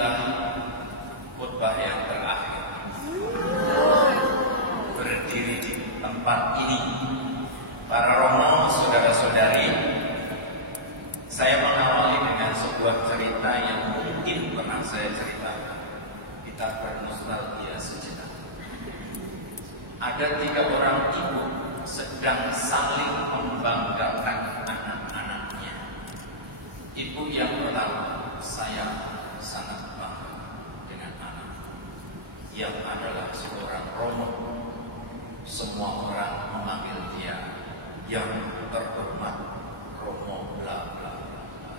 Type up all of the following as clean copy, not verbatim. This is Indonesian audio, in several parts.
menjelang khutbah yang terakhir, berdiri di tempat ini, para romo, saudara-saudari, saya mengawali dengan sebuah cerita yang mungkin pernah saya ceritakan. Kita bernostalgia sejenak. Ada 3 orang ibu sedang saling membanggakan anak-anaknya. Ibu yang pertama, saya sangat bangga dengan anak yang adalah seorang romo. Semua orang memanggil dia yang terhormat romo bla bla bla.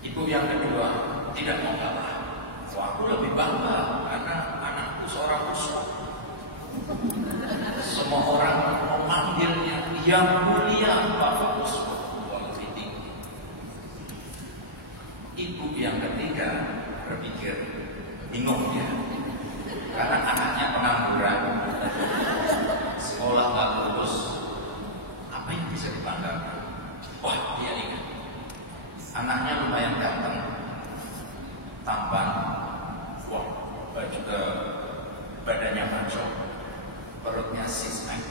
Ibu yang kedua tidak mau kalah. Aku lebih bangga karena anakku seorang uskup. Semua orang memanggilnya yang mulia Bapak Uskup. Ibu yang ketiga berpikir, bingung dia, karena anaknya pengangguran, sekolah nggak lulus, apa yang bisa dibanggakan? Wah, dia ingat, anaknya lumayan ganteng, tampan, wah, juga badannya mancung, perutnya six-pack.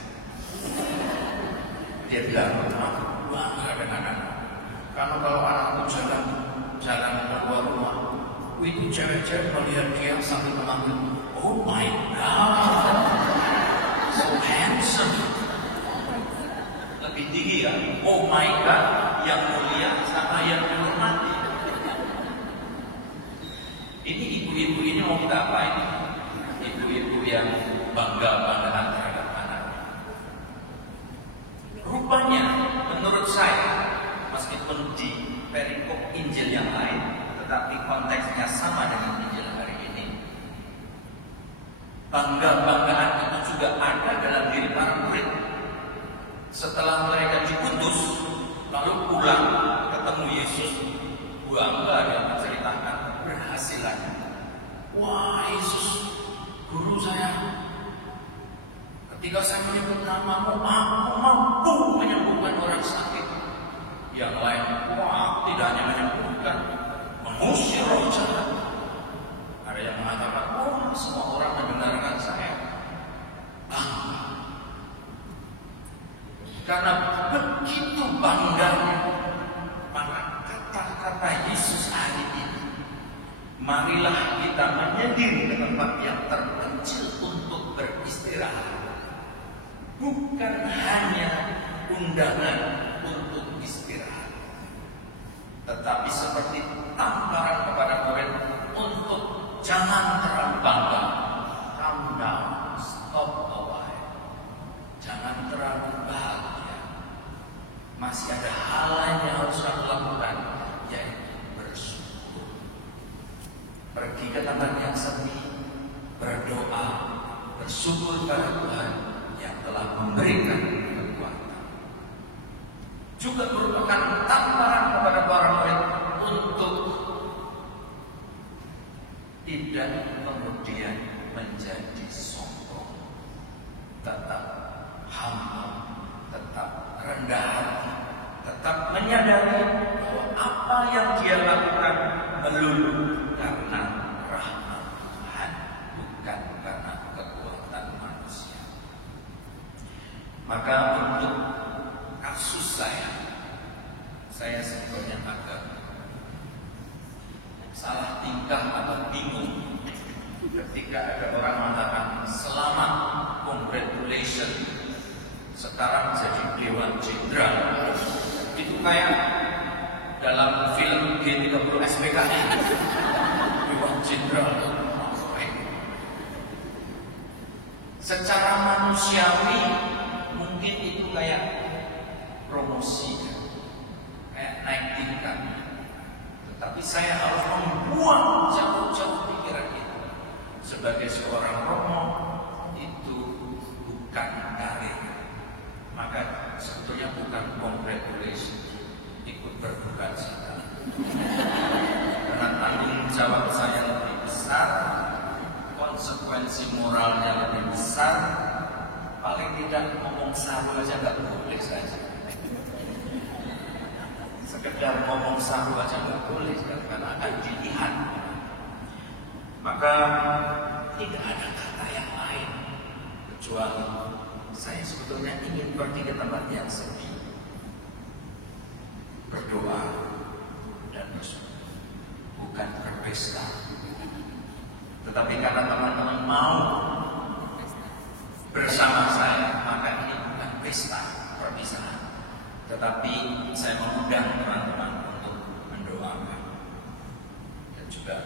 Dia bilang, aku bangga dengan anak. Karena kalau anakku jalan keluar rumah, itu cewek-cewek melihat dia sambil memanggil, oh my God, so handsome. Lebih tinggi ya, oh my God, yang mulia sama yang dihormati. Ini ibu-ibu ini mau kita apa ini? Ibu-ibu yang bangga-banggaan terhadap anak. Rupanya, menurut saya, meskipun di perikop Injil yang lain, tetapi konteksnya sama dengan Injil hari ini. Bangga-banggaan itu juga ada dalam diri para murid. Setelah mereka dikutus, lalu pulang ketemu Yesus, bangga dan menceritakan keberhasilannya. Wah, Yesus, guru saya, ketika saya menyebut namamu, aku mampu menyembuhkan orang sakit. Yang lain, wah, tidak hanya menyembuhkan, mengusir roh jahat. Ada yang mengatakan, wah, semua orang mendengarkan saya bangga. Karena begitu bangganya, maka kata-kata Yesus hari ini, marilah kita menyendiri ke tempat yang terpencil untuk beristirahat. Bukan hanya undangan untuk istirahat, tetapi seperti tamparan kepada murid untuk jangan terlalu bangga. Calm down, stop a while. Jangan terlalu bahagia. Masih ada hal lain yang harus kamu lakukan, yaitu bersyukur. Pergi ke tempat yang sepi, berdoa, bersyukur pada Tuhan yang telah memberikan kekuatan. Juga merupakan tamparan kepada para murid untuk tidak kemudian menjadi sombong, tetap humble, tetap rendah hati, tetap menyadari bahwa apa yang dia lakukan melulu karena rahmat Tuhan, bukan karena kekuatan manusia. Maka untuk kasus saya sebetulnya agak salah tingkah atau bingung ketika ada orang mengatakan selamat, congratulations, sekarang jadi Dewan Jenderal. Itu kayak dalam film G30 SPKI, Dewan Jenderal. Secara manusiawi mungkin itu kayak promosi, kayak naik tingkat. Tetapi saya harus membuang jauh-jauh pikiran itu. Sebagai seorang romo, itu bukan karir. Maka sebetulnya bukan congratulations, ikut berduka cita. Karena tanggung jawab saya lebih besar, konsekuensi moralnya lebih besar. Paling tidak ngomong saru aja nggak boleh saja. sekedar ngomong saru aja nggak boleh karena akan dilihat. Maka tidak ada kata yang lain kecuali saya sebetulnya ingin pergi ke tempat yang sepi, berdoa dan bersyukur, bukan berpesta. Tetapi karena teman-teman mau bersama saya, maka ini bukan pesta perpisahan, tetapi saya mengundang teman-teman untuk mendoakan dan juga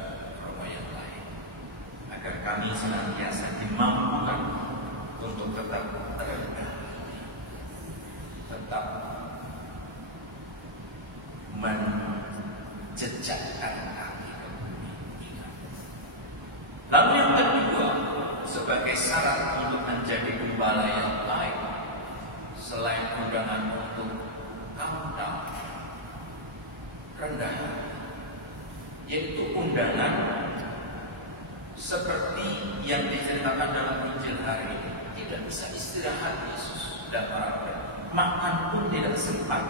romo yang lain agar kami senantiasa dimampukan untuk tetap rendah, tetap menjejakkan kaki ke bumi. Lalu yang kedua, sebagai syarat untuk menjadi gembala yang baik, selain undangan untuk tampil rendah, yaitu undangan seperti yang diceritakan dalam Injil hari ini. Tidak bisa istirahat Yesus dan para murid, makan pun tidak sempat,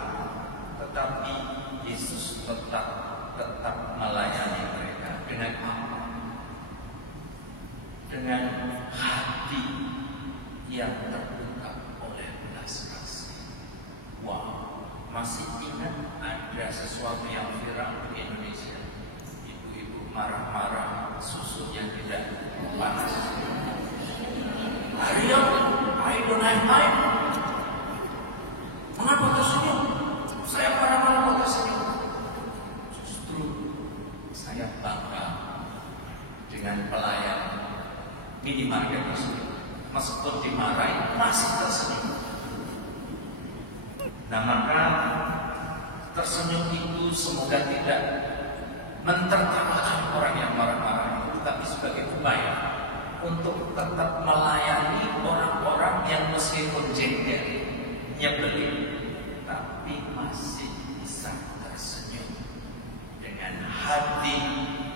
tetapi Yesus tetap melayani mereka dengan apa? Dengan hati yang terbuka oleh belas kasih. Wow, masih ingat ada sesuatu yang viral di Indonesia? Ibu-ibu marah-marah susu yang tidak panas. Arya, I don't have time. Mengapa tersenyum? Saya marah-marah kok tersenyum. Justru saya bangga dengan pelayan minimarket tersebut. Meskipun dimarahi masih tersenyum. Nah, maka tersenyum itu semoga tidak mentertawakan orang yang marah-marah itu, tetapi sebagai upaya untuk tetap melayani orang-orang yang meskipun jengkel, nyebelin, tapi masih bisa tersenyum dengan hati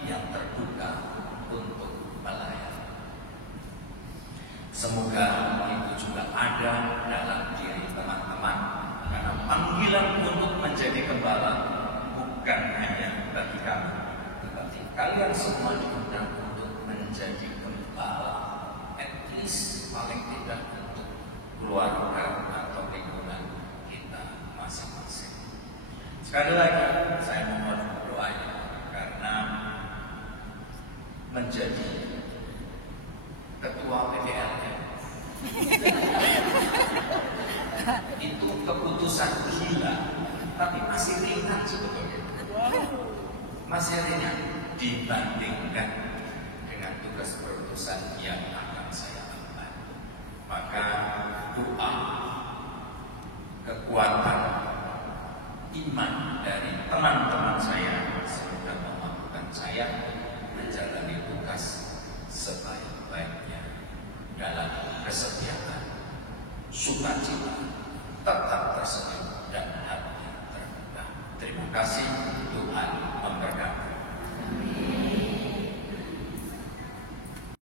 yang terbuka untuk melayani. Semoga itu juga ada dalam diri teman-teman, karena panggilan untuk menjadi gembala bukan hanya bagi kami, tetapi kalian semua diundang untuk menjadi gembala, at least paling tidak untuk keluarga atau lingkungan kita masing-masing. Sekali lagi saya mohon doanya, karena menjadi ketua PPLN itu keputusan gila, tapi masih ringan sebetulnya, masih ringan dibandingkan dengan tugas perutusan yang akan saya emban. Maka doa, kekuatan iman dari teman-teman saya semoga memampukan saya menjalani tugas sebaik-baiknya dalam kesetiaan, sukacita, tetap tersenyum dan hati terbuka. Terima kasih, Tuhan memberkati.